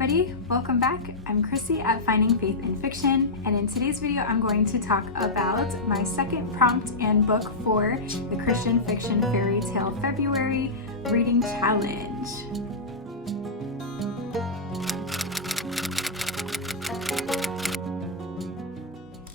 everybody, welcome back. I'm Chrissy at Finding Faith in Fiction, and in today's video I'm going to talk about my second prompt and book for the Christian Fiction Fairy Tale February Reading Challenge.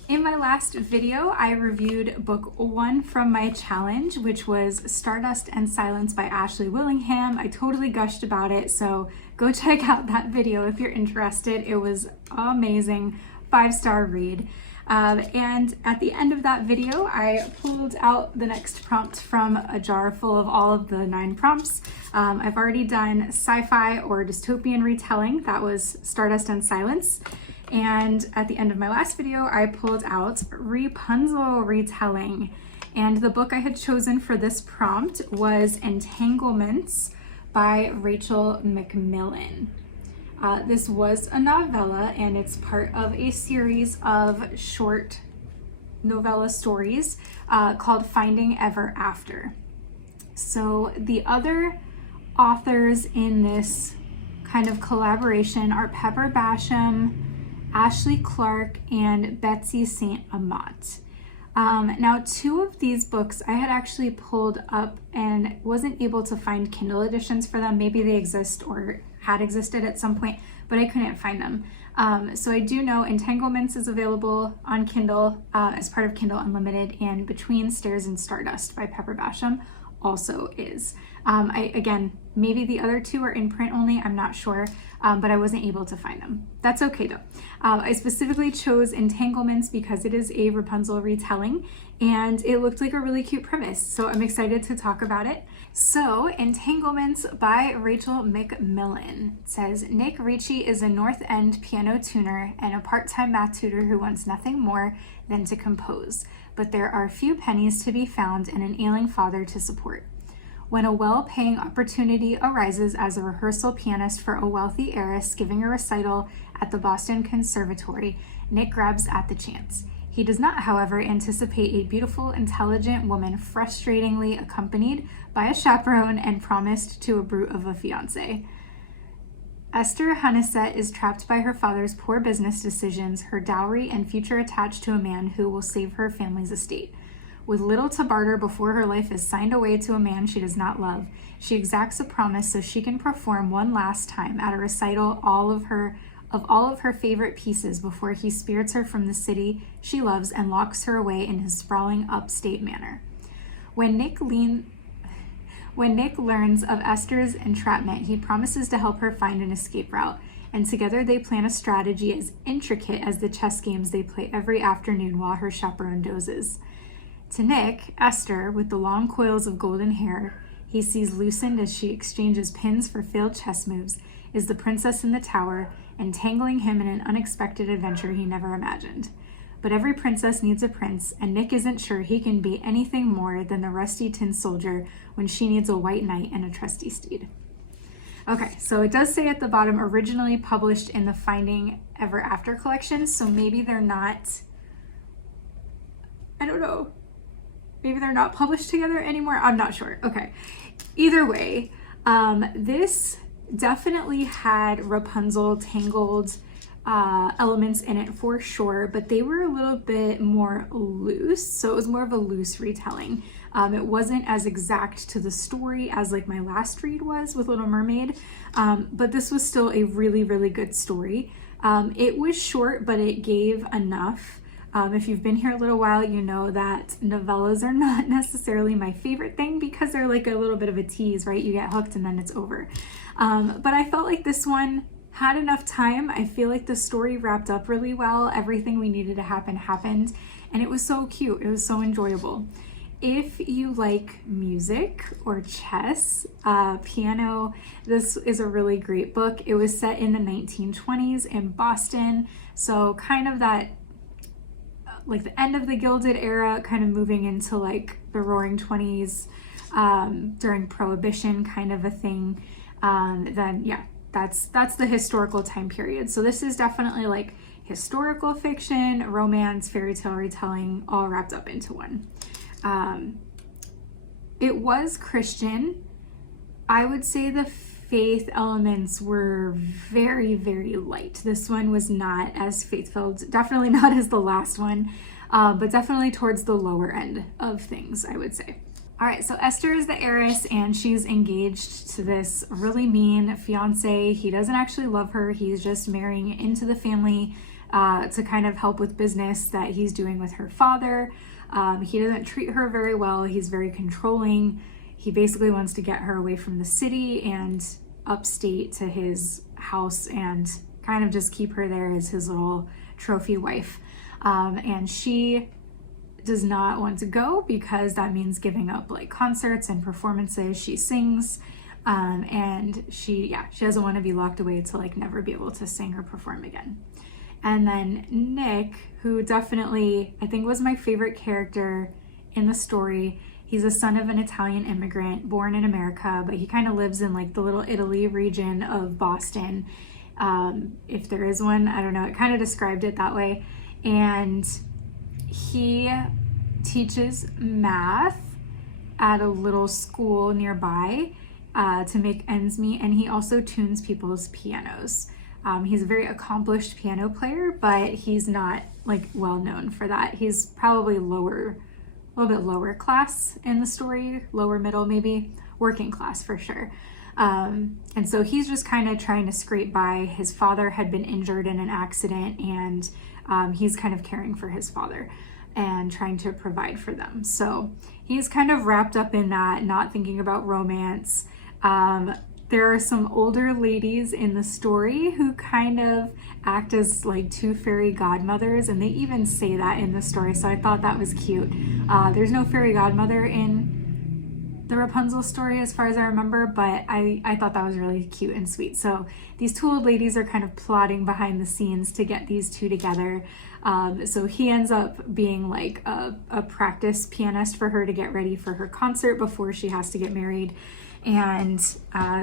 In my last video, I reviewed book 1 from my challenge, which was Stardust and Silence by Ashley Willingham. I totally gushed about it, so go check out that video if you're interested. It was amazing, 5-star read. And at the end of that video, I pulled out the next prompt from a jar full of all of the 9 prompts. I've already done sci-fi or dystopian retelling. That was Stardust and Silence. And at the end of my last video, I pulled out Rapunzel Retelling. And the book I had chosen for this prompt was Entanglements by Rachel McMillan. This was a novella, and it's part of a series of short novella stories called Finding Ever After. So the other authors in this kind of collaboration are Pepper Basham, Ashley Clark, and Betsy St. Amat. Now, 2 of these books I had actually pulled up and wasn't able to find Kindle editions for them. Maybe they exist or had existed at some point, but I couldn't find them. So I do know Entanglements is available on Kindle as part of Kindle Unlimited, and Between Stairs and Stardust by Pepper Basham also is. Again, maybe the other 2 are in print only, I'm not sure, but I wasn't able to find them. That's okay though. I specifically chose Entanglements because it is a Rapunzel retelling, and it looked like a really cute premise, so I'm excited to talk about it. So, Entanglements by Rachel McMillan. It says, Nick Ricci is a North End piano tuner and a part-time math tutor who wants nothing more than to compose, but there are few pennies to be found and an ailing father to support. When a well-paying opportunity arises as a rehearsal pianist for a wealthy heiress giving a recital at the Boston Conservatory, Nick grabs at the chance. He does not, however, anticipate a beautiful, intelligent woman frustratingly accompanied by a chaperone and promised to a brute of a fiancé. 𝘱𝑳𝘰𝑗𝑗 is trapped by her father's poor business decisions, her dowry and future attached to a man who will save her family's estate. With little to barter before her life is signed away to a man she does not love, she exacts a promise so she can perform one last time at a recital all of her favorite pieces before he spirits her from the city she loves and locks her away in his sprawling upstate manor. When Nick learns of Esther's entrapment, he promises to help her find an escape route, and together they plan a strategy as intricate as the chess games they play every afternoon while her chaperone dozes. To Nick, Esther, with the long coils of golden hair he sees loosened as she exchanges pins for failed chess moves, is the princess in the tower, entangling him in an unexpected adventure he never imagined. But every princess needs a prince, and Nick isn't sure he can be anything more than the rusty tin soldier when she needs a white knight and a trusty steed. Okay, so it does say at the bottom, originally published in the Finding Ever After collection, so maybe they're not, I don't know, maybe they're not published together anymore. I'm not sure. Okay. Either way, this definitely had Rapunzel tangled elements in it for sure, but they were a little bit more loose. So it was more of a loose retelling. It wasn't as exact to the story as like my last read was with Little Mermaid, but this was still a really, really good story. It was short, but it gave enough. If you've been here a little while, you know that novellas are not necessarily my favorite thing because they're like a little bit of a tease, right? You get hooked and then it's over. But I felt like this one had enough time. I feel like the story wrapped up really well. Everything we needed to happen happened, and it was so cute. It was so enjoyable. If you like music or chess, piano, this is a really great book. It was set in the 1920s in Boston, so kind of that like the end of the Gilded Era, kind of moving into like the Roaring 20s, during Prohibition kind of a thing. Then yeah, that's the historical time period. So this is definitely like historical fiction, romance, fairy tale retelling, all wrapped up into one. It was Christian. I would say the faith elements were very, very light. This one was not as faith-filled, definitely not as the last one, but definitely towards the lower end of things, I would say. All right, so Esther is the heiress, and she's engaged to this really mean fiance. He doesn't actually love her. He's just marrying into the family to kind of help with business that he's doing with her father. He doesn't treat her very well. He's very controlling. He basically wants to get her away from the city and upstate to his house and kind of just keep her there as his little trophy wife. And she does not want to go because that means giving up like concerts and performances. She sings, and she doesn't want to be locked away to like never be able to sing or perform again. And then Nick, who definitely I think was my favorite character in the story. He's a son of an Italian immigrant born in America, but he kind of lives in like the little Italy region of Boston. If there is one, I don't know, it kind of described it that way. And he teaches math at a little school nearby to make ends meet, and he also tunes people's pianos. He's a very accomplished piano player, but he's not like well known for that. He's probably a little bit lower class in the story, lower middle maybe, working class for sure. And so he's just kind of trying to scrape by. His father had been injured in an accident, and he's kind of caring for his father and trying to provide for them. So he's kind of wrapped up in that, not thinking about romance. There are some older ladies in the story who kind of act as like two fairy godmothers, and they even say that in the story, so I thought that was cute. There's no fairy godmother in the Rapunzel story as far as I remember, but I thought that was really cute and sweet. So these two old ladies are kind of plotting behind the scenes to get these two together. So he ends up being like a practice pianist for her to get ready for her concert before she has to get married. And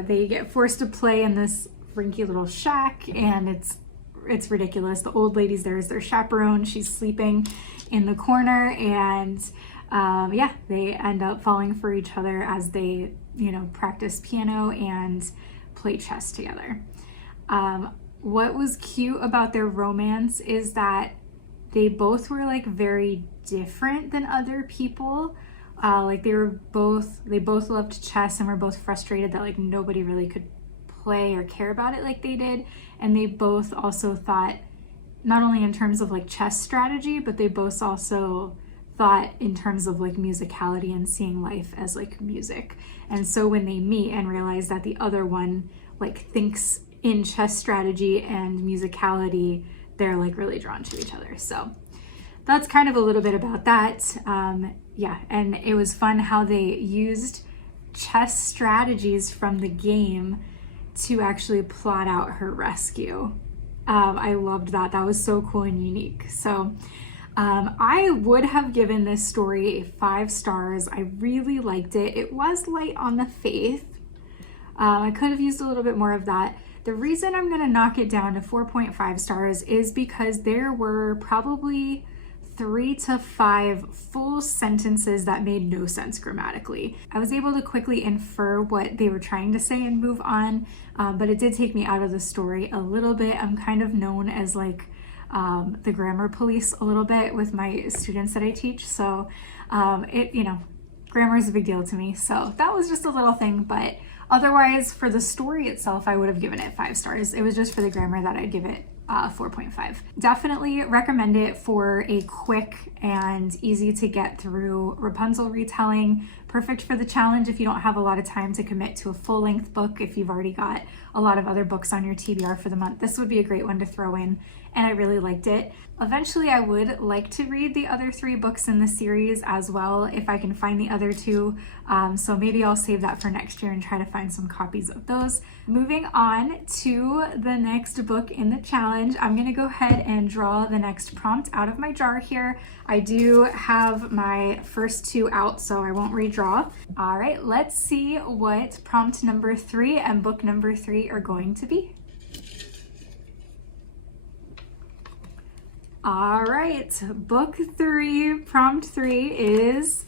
they get forced to play in this rinky little shack, and it's ridiculous. The old lady's there as their chaperone. She's sleeping in the corner, and they end up falling for each other as they, practice piano and play chess together. What was cute about their romance is that they both were like very different than other people. They both loved chess and were both frustrated that like nobody really could play or care about it like they did. And they both also thought, not only in terms of like chess strategy, but they both also thought in terms of like musicality and seeing life as like music. And so when they meet and realize that the other one like thinks in chess strategy and musicality, they're like really drawn to each other. So that's kind of a little bit about that. And it was fun how they used chess strategies from the game to actually plot out her rescue. I loved that. That was so cool and unique. So I would have given this story 5 stars. I really liked it. It was light on the faith. I could have used a little bit more of that. The reason I'm going to knock it down to 4.5 stars is because there were probably 3 to 5 full sentences that made no sense grammatically. I was able to quickly infer what they were trying to say and move on, but it did take me out of the story a little bit. I'm kind of known as like the grammar police a little bit with my students that I teach. So grammar is a big deal to me. So that was just a little thing, but otherwise for the story itself, I would have given it 5 stars. It was just for the grammar that I'd give it 4.5. Definitely recommend it for a quick and easy to get through Rapunzel retelling. Perfect for the challenge if you don't have a lot of time to commit to a full-length book. If you've already got a lot of other books on your TBR for the month, this would be a great one to throw in, and I really liked it. Eventually, I would like to read the other 3 books in the series as well, if I can find the other 2. So maybe I'll save that for next year and try to find some copies of those. Moving on to the next book in the challenge, I'm gonna go ahead and draw the next prompt out of my jar here. I do have my first 2 out, so I won't redraw. All right, let's see what prompt number 3 and book number 3 are going to be. All right, book 3, prompt 3 is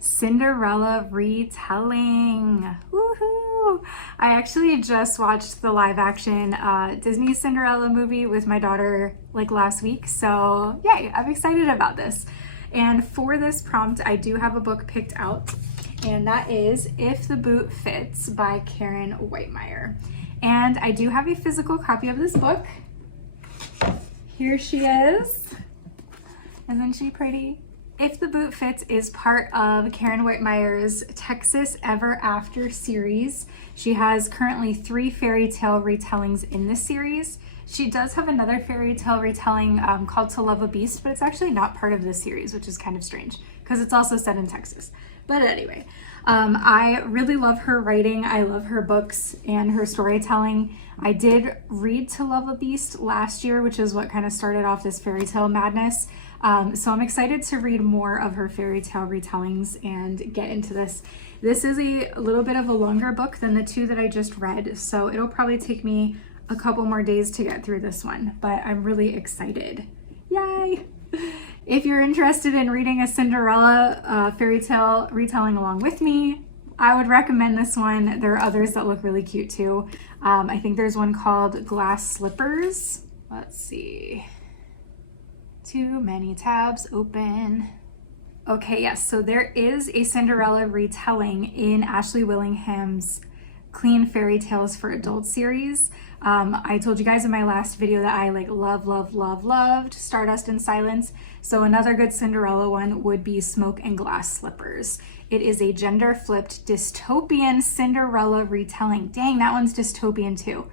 Cinderella Retelling. Woohoo! I actually just watched the live action Disney Cinderella movie with my daughter like last week, so yay, I'm excited about this. And for this prompt, I do have a book picked out, and that is If the Boot Fits by Karen Whitemeyer. And I do have a physical copy of this book. Here she is. Isn't she pretty? If the Boot Fits is part of Karen Whitemeyer's Texas Ever After series. She has currently 3 fairy tale retellings in this series. She does have another fairy tale retelling called To Love a Beast, but it's actually not part of this series, which is kind of strange because it's also set in Texas. But anyway, I really love her writing. I love her books and her storytelling. I did read To Love a Beast last year, which is what kind of started off this fairy tale madness. So I'm excited to read more of her fairy tale retellings and get into this. This is a little bit of a longer book than the 2 that I just read, so it'll probably take me a couple more days to get through this one, but I'm really excited. Yay! If you're interested in reading a Cinderella fairy tale retelling along with me, I would recommend this one. There are others that look really cute too. I think there's one called Glass Slippers. Let's see. Too many tabs open. Okay, yes, so there is a Cinderella retelling in Ashley Willingham's Clean Fairy Tales for Adults series. I told you guys in my last video that I loved Stardust and Silence. So another good Cinderella one would be Smoke and Glass Slippers. It is a gender-flipped dystopian Cinderella retelling. Dang, that one's dystopian too.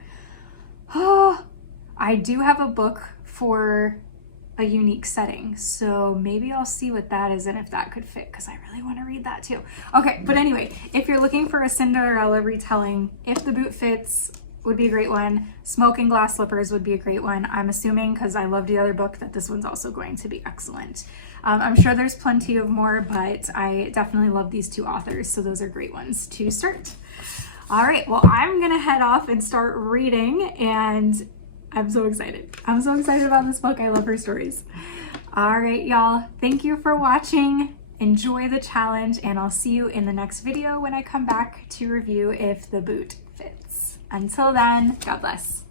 Oh, I do have a book for a unique setting, so maybe I'll see what that is and if that could fit, because I really want to read that too. Okay, but anyway, if you're looking for a Cinderella retelling, If the Boot Fits would be a great one. Smoke and Glass Slippers would be a great one. I'm assuming, because I loved the other book, that this one's also going to be excellent. I'm sure there's plenty of more, but I definitely love these 2 authors, so those are great ones to start. All right, well, I'm gonna head off and start reading, and I'm so excited. I'm so excited about this book. I love her stories. All right, y'all. Thank you for watching. Enjoy the challenge, and I'll see you in the next video when I come back to review If the Boot Fits. Until then, God bless.